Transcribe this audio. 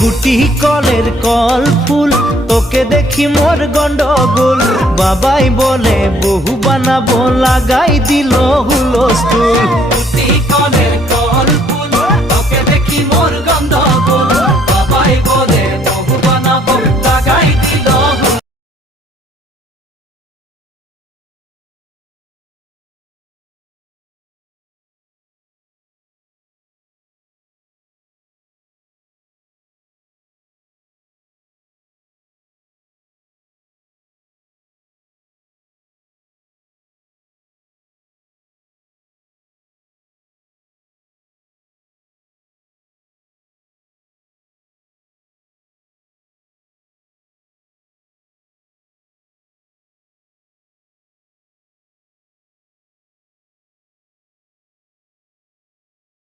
গুটি কলের কল ফুল, তোকে দেখি মোর গন্ডগোল। বাবাই বলে বহু বানাবো, লাগাই দিল হুলস্থুল। গুটি কলের